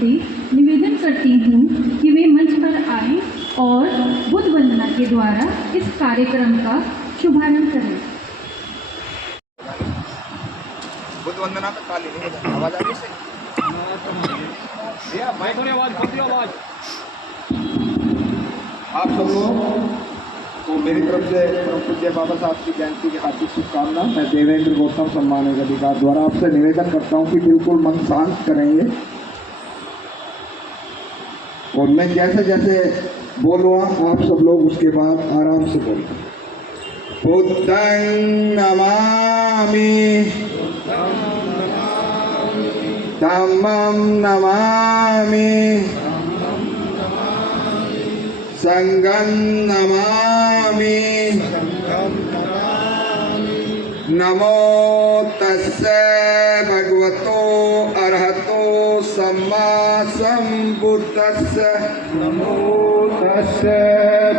से निवेदन करती हूँ कि वे मंच पर आएं और बुद्ध वंदना के द्वारा इस कार्यक्रम का शुभारंभ करें। बुद्ध वंदना का काली नहीं आवाज आ रही है। माइक में आवाज खोल दियो आवाज। आप सब लोग तो मेरी तरफ से परम पूज्य बाबा साहब की जयंती की हार्दिक शुभकामना। मैं देवेंद्र गौतम सम्मानित अधिकार द्वारा आपसे निवेदन करता हूं कि बिल्कुल मन शांत करेंगे और मैं जैसे जैसे बोलूँगा आप सब लोग उसके बाद आराम से बोलें। बुद्धं नमामि, धम्मं नमामि, संघं नमामि। नमो तस्से भगवतो अरहतो सम्मा संबुद्धस्से। नमो तस्से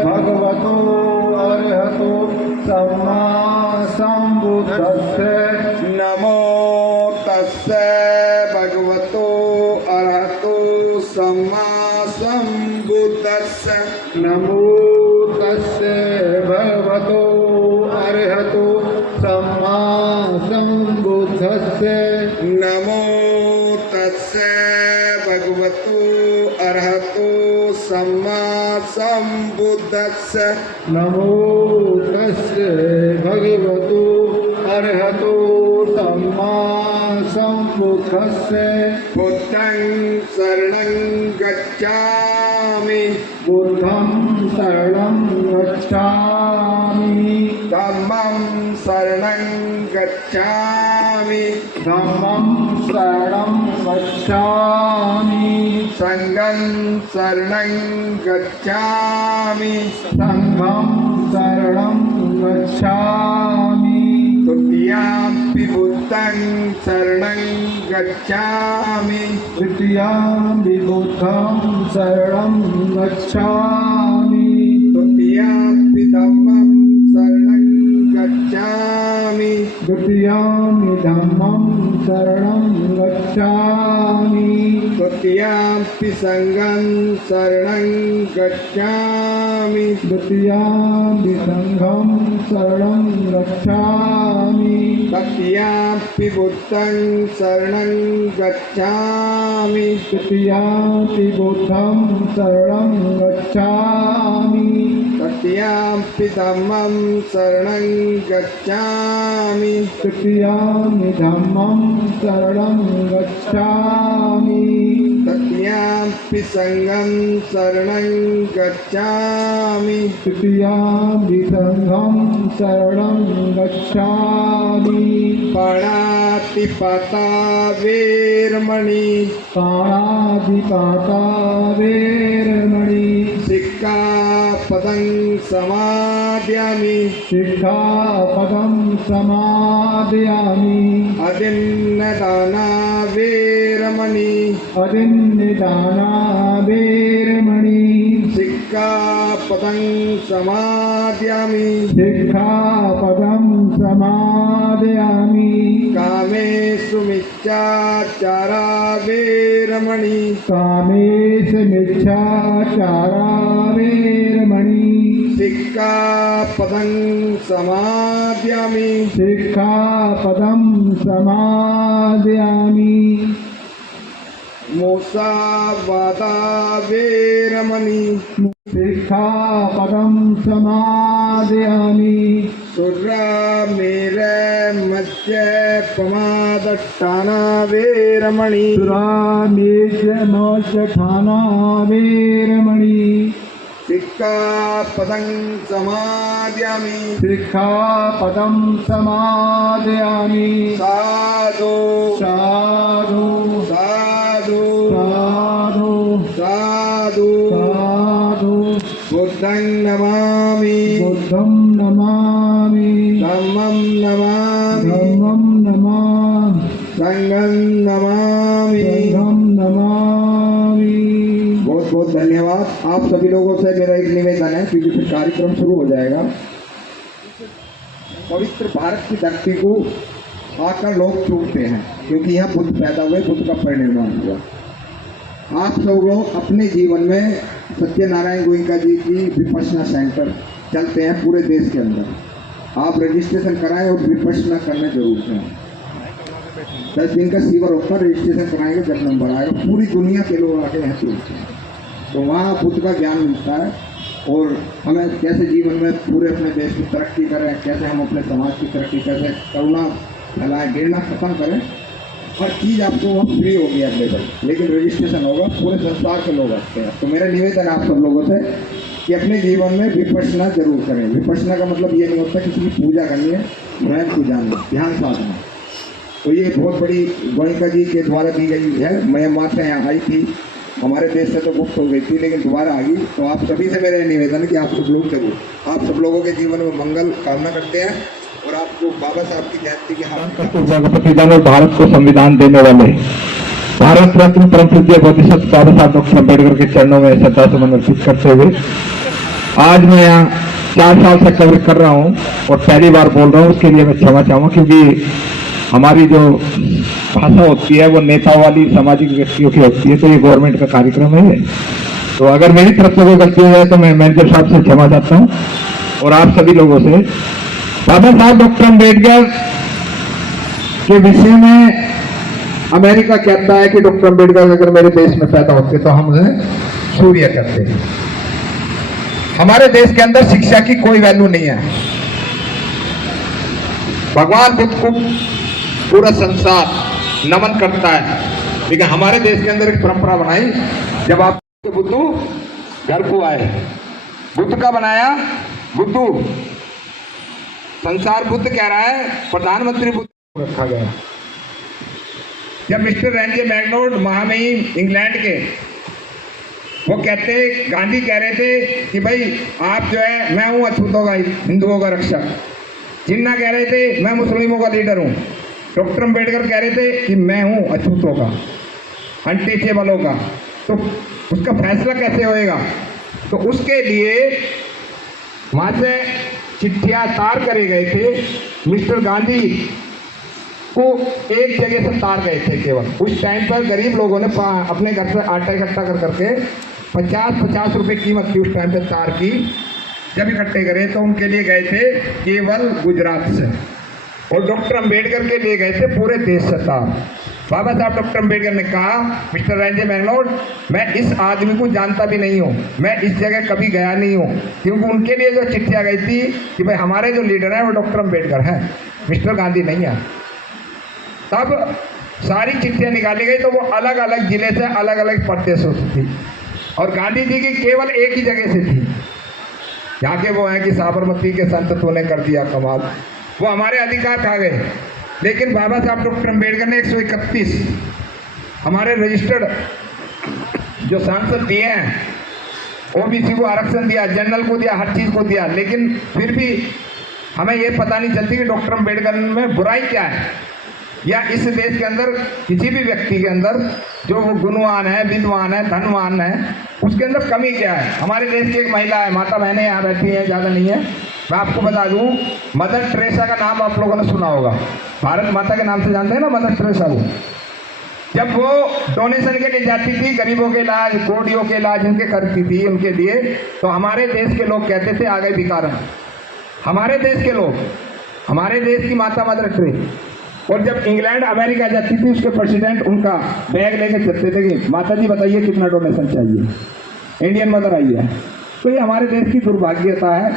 भगवतो अरहतो सम्मा संबुद्धस्से। नमो तस्से भगवतो अरहतो सम्मा संबुद्धस्से। नमो तस्से भगवतो अरहतो सम्मा संबुद्धस्से। नमो तस्से भगवतो अरहतो सम्मा संबुद्धस्से। नमो तस्से भगवतो अरहतो सम्मा संबुद्धस्से। बुद्धं शरणं गच्छामि, बुद्धं शरणं गच्छामि, धम्मं शरणं गच्छामि, धम्मं शरणं गच्छामि, संघं शरणं गच्छामि, संघं शरणं गच्छामि। तृतीयाम्पि बुद्धं शरणं गच्छामि, तृतीयाम्पि बुद्धं शरणं गच्छामि, तृतीयाम्पि धम्मं शरणं गच्छामि, तृतीयाम्पि धम्मं शरणं गच्छामि, तृतीयाम्पि संघं शरणं गच्छामि, तृतीयाम्पि संघं शरणं गच्छामि, तृतीयाम्पि बुद्धं शरणं गच्छामि, तृतीयाम्पि बुद्धं शरणं गच्छामि, तृतीयाम्पि धम्मं शरणं गच्छामि, तृतीयाम्पि धम्मं शरणं गच्छामि, तृतीयाम्पि संघं शरणं गच्छामि, तृतीयाम्पि संघं शरणं गच्छामि। पाणातिपाता वेरमणि, पाणातिपाता वेरमणि, सिक्खापदं समादयामि, सिक्खापदं समादयामि, अदिन्नदाना वेरमणि, अदिन्नदाना वेरमणि, सिक्खापदं समादयामि, सिक्खापदं समादयामि, कामेषु मिथ्याचारा वेरमणि, कामेषु मिथ्याचारा वेरमणि, सिक्खापदं समादयामि, सिक्खापदं समादयामि, मुसावादा वेरमणि, सिक्खापदं समादयामि, सुरामेरमद्यपमादट्टाना वेरमणि, सुरामेरमद्यपाना वेरमणि, सिक्खापदं समादयामि, सिक्खापदं समादयामि, साधु साधु साधु साधु साधु साधु। बुद्धं नमामि, बुद्धं नमामि, धम्मं नमामि, धम्मं नमामि, संघं नमामि। संघं नमामि। बहुत बहुत धन्यवाद। आप सभी लोगों से मेरा एक निवेदन है क्योंकि फिर कार्यक्रम शुरू हो जाएगा। पवित्र भारत की धरती को आकर लोग चूकते हैं क्योंकि यहाँ बुद्ध पैदा हुए, बुद्ध का परिनिर्वाण हुआ। आप सब लोग अपने जीवन में सत्यनारायण गोयनका जी की विपश्यना सेंटर चलते हैं पूरे देश के अंदर। आप रजिस्ट्रेशन कराएं और विपश्यना करने जरूर जाएं। 10 दिन का शिविर होता है, रजिस्ट्रेशन कराएंगे जब नंबर आएगा। पूरी दुनिया के लोग आके यहाँ पे तो वहाँ बुद्ध का ज्ञान मिलता है और हमें कैसे जीवन में पूरे अपने देश की तरक्की करें, कैसे हम अपने समाज की तरक्की करें, करुणा फैलाएं, गिरना खत्म करें। हर चीज़ आपको वहाँ फ्री होगी अवेलेबल, लेकिन रजिस्ट्रेशन होगा, पूरे संसार के लोग आते हैं। तो मेरा निवेदन आप सब लोगों से कि अपने जीवन में विपश्यना जरूर करें। विपश्यना का मतलब ये नहीं होता किसी की पूजा करनी है, स्वयं को जानना, ध्यान साधना। तो ये बहुत बड़ी गोयनका जी के द्वारा दी गई है। मैं माता यहाँ आई थी, हमारे देश से तो गुप्त हो गई थी, लेकिन दोबारा आ गई। तो आप सभी से मेरा निवेदन है कि आप सब लोग जरूर, आप सब लोगों के जीवन में मंगल कामना करते हैं और आपको बाबा साहब की जयंती के हाथ जगपति दान और भारत को संविधान देने वाले भारत रत्न परम पूज्य बोधिसत्व बाबा साहब डॉक्टर अम्बेडकर के चरणों में श्रद्धासुमन अर्पित करते हुए आज मैं यहाँ 4 साल से कवर कर रहा हूँ और पहली बार बोल रहा हूँ, उसके लिए मैं क्षमा चाहूँगा, क्योंकि हमारी जो भाषा होती है वो नेताओं वाली सामाजिक व्यक्तियों की होती है। तो ये गवर्नमेंट का कार्यक्रम है, तो अगर मेरी तरफ से कोई गलती हो जाए तो मैं मैनेजर साहब से क्षमा चाहता हूँ और आप सभी लोगों से। बाबा साहब डॉक्टर अम्बेडकर के विषय में अमेरिका कहता है कि डॉक्टर अम्बेडकर अगर मेरे देश में पैदा होते तो हम उन्हें सूर्य कहते हैं। हमारे देश के अंदर शिक्षा की कोई वैल्यू नहीं है। भगवान बुद्ध को पूरा संसार नमन करता है, लेकिन हमारे देश के अंदर एक परंपरा बनाई, जब आप बुद्धू घर को आए, बुद्ध का बनाया बुद्धू, संसार बुद्ध कह रहा है, प्रधानमंत्री बुद्ध रखा गया। जब मिस्टर रेंजे मैग्नोड महामहिम इंग्लैंड के वो कहते, गांधी कह रहे थे कि भाई आप जो है, मैं हूं अछूतों का हिंदुओं का रक्षक। जिन्ना कह रहे थे मैं मुस्लिमों का लीडर हूं। डॉक्टर अम्बेडकर कह रहे थे कि मैं हूं अछूतों का, अनटीचेबलों का। तो उसका फैसला कैसे होएगा? तो उसके लिए वहां से चिट्ठियां तार करे गए थे। मिस्टर गांधी को एक जगह से तार गए थे केवल। उस टाइम पर गरीब लोगों ने अपने घर से आटा इकट्ठा कर करके 50-50 रुपए कीमत थी उस टाइम पे तार की, जब इकट्ठे करे तो उनके लिए गए थे केवल गुजरात से, और डॉक्टर अम्बेडकर के लिए गए थे पूरे देश से तार। बाबा साहब डॉक्टर अम्बेडकर ने कहा, मिस्टर रेंजे मैग्नोड, मैं इस आदमी को जानता भी नहीं हूँ, मैं इस जगह कभी गया नहीं हूँ, क्योंकि उनके लिए जो चिट्ठियाँ गई थी कि भाई हमारे जो लीडर हैं वो डॉक्टर अम्बेडकर हैं, मिस्टर गांधी नहीं है। तब सारी चिट्ठियाँ निकाली गई तो वो अलग अलग जिले से अलग अलग प्रदेशों से थी, और गांधी जी की केवल एक ही जगह से थी। यहाँ के वो हैं कि साबरमती के संतों ने कर दिया कमाल, वो हमारे अधिकार खा गए। लेकिन बाबा साहब डॉक्टर अम्बेडकर ने 131 हमारे रजिस्टर्ड जो सांसद दिए हैं, ओबीसी को आरक्षण दिया, जनरल को दिया, हर चीज़ को दिया, लेकिन फिर भी हमें ये पता नहीं चलती कि डॉक्टर अम्बेडकर में बुराई क्या है, या इस देश के अंदर किसी भी व्यक्ति के अंदर जो वो गुणवान है, विद्वान है, धनवान है, उसके अंदर कमी क्या है। हमारे देश की एक महिला है, माता बहनें यहाँ बैठी हैं, ज़्यादा नहीं है, मैं आपको बता दूँ, मदर टेरेसा का नाम आप लोगों ने सुना होगा, भारत माता के नाम से जानते हैं ना मदर टेरेसा को। जब वो डोनेशन के लिए जाती थी, गरीबों के इलाज, कोडियों के इलाज उनके करती थी उनके लिए, तो हमारे देश के लोग कहते थे आ गए भिखारन। हमारे देश के लोग, हमारे देश की माता मदर टेरेसा। और जब इंग्लैंड अमेरिका जाती थी, उसके प्रेसिडेंट उनका बैग लेके चलते थे कि माता जी बताइए कितना डोनेशन चाहिए, इंडियन मदर आई है। तो ये हमारे देश की दुर्भाग्यता है।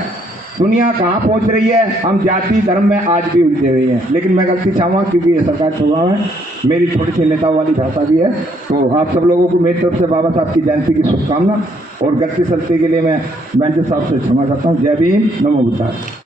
दुनिया कहाँ पहुँच रही है, हम जाति धर्म में आज भी उलझे हुए हैं। लेकिन मैं गलती चाहूँगा क्योंकि ये सरकार प्रोग्राम है, मेरी थोड़ी सी नेताओं वाली भाषा भी है। तो आप सब लोगों को मेरी तरफ से बाबा साहब की जयंती की शुभकामना, और गलती सलती के लिए मैं मैनेजर साहब से क्षमा करता हूँ। जय भीम, नमो बुद्धाय।